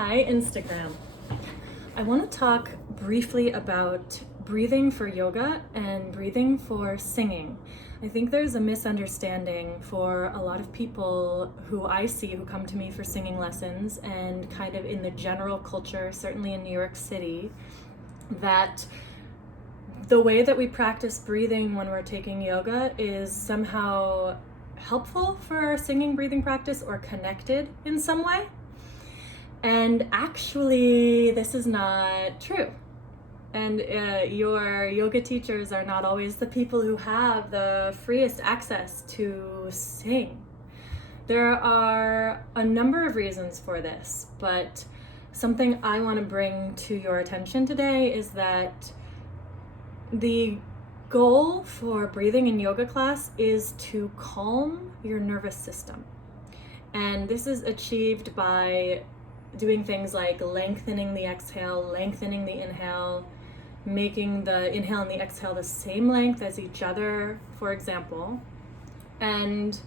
Hi, Instagram. I want to talk briefly about breathing for yoga and breathing for singing. I think there's a misunderstanding for a lot of people who I see who come to me for singing lessons and kind of in the general culture, certainly in New York City, that the way that we practice breathing when we're taking yoga is somehow helpful for our singing breathing practice or connected in some way. And actually, this is not true. And your yoga teachers are not always the people who have the freest access to sing. There are a number of reasons for this, but something I want to bring to your attention today is that the goal for breathing in yoga class is to calm your nervous system. And this is achieved by doing things like lengthening the exhale, lengthening the inhale, making the inhale and the exhale the same length as each other, for example, and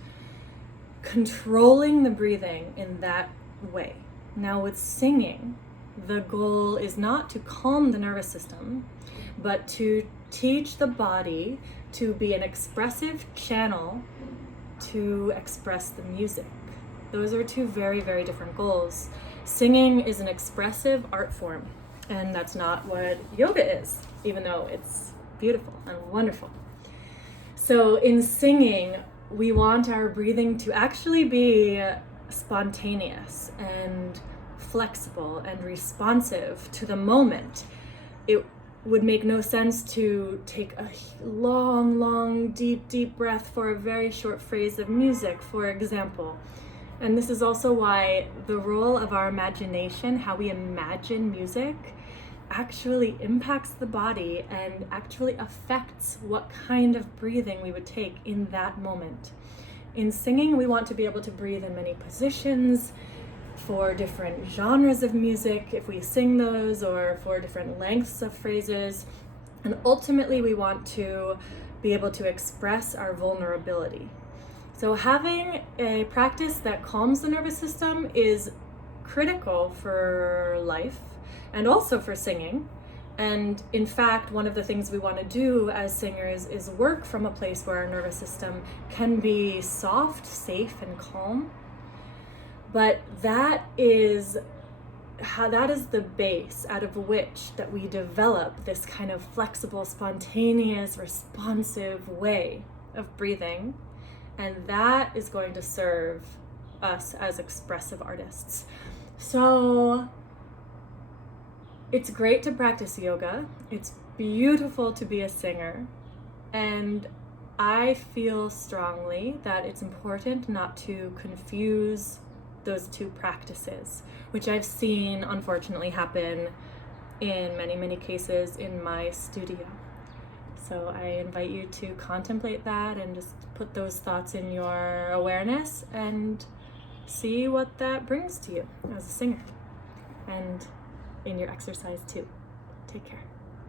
controlling the breathing in that way. Now with singing, the goal is not to calm the nervous system, but to teach the body to be an expressive channel to express the music. Those are two very, very different goals. Singing is an expressive art form, and that's not what yoga is, even though it's beautiful and wonderful. So in singing, we want our breathing to actually be spontaneous and flexible and responsive to the moment. It would make no sense to take a long, deep breath for a very short phrase of music, for example. And this is also why the role of our imagination, how we imagine music, actually impacts the body and actually affects what kind of breathing we would take in that moment. In singing, we want to be able to breathe in many positions for different genres of music, if we sing those, or for different lengths of phrases. And ultimately, we want to be able to express our vulnerability. So having a practice that calms the nervous system is critical for life and also for singing. And in fact, one of the things we want to do as singers is work from a place where our nervous system can be soft, safe, and calm. But that is the base out of which that we develop this kind of flexible, spontaneous, responsive way of breathing. And that is going to serve us as expressive artists. So it's great to practice yoga. It's beautiful to be a singer. And I feel strongly that it's important not to confuse those two practices, which I've seen unfortunately happen in many cases in my studio. So I invite you to contemplate that and just put those thoughts in your awareness and see what that brings to you as a singer and in your exercise too. Take care.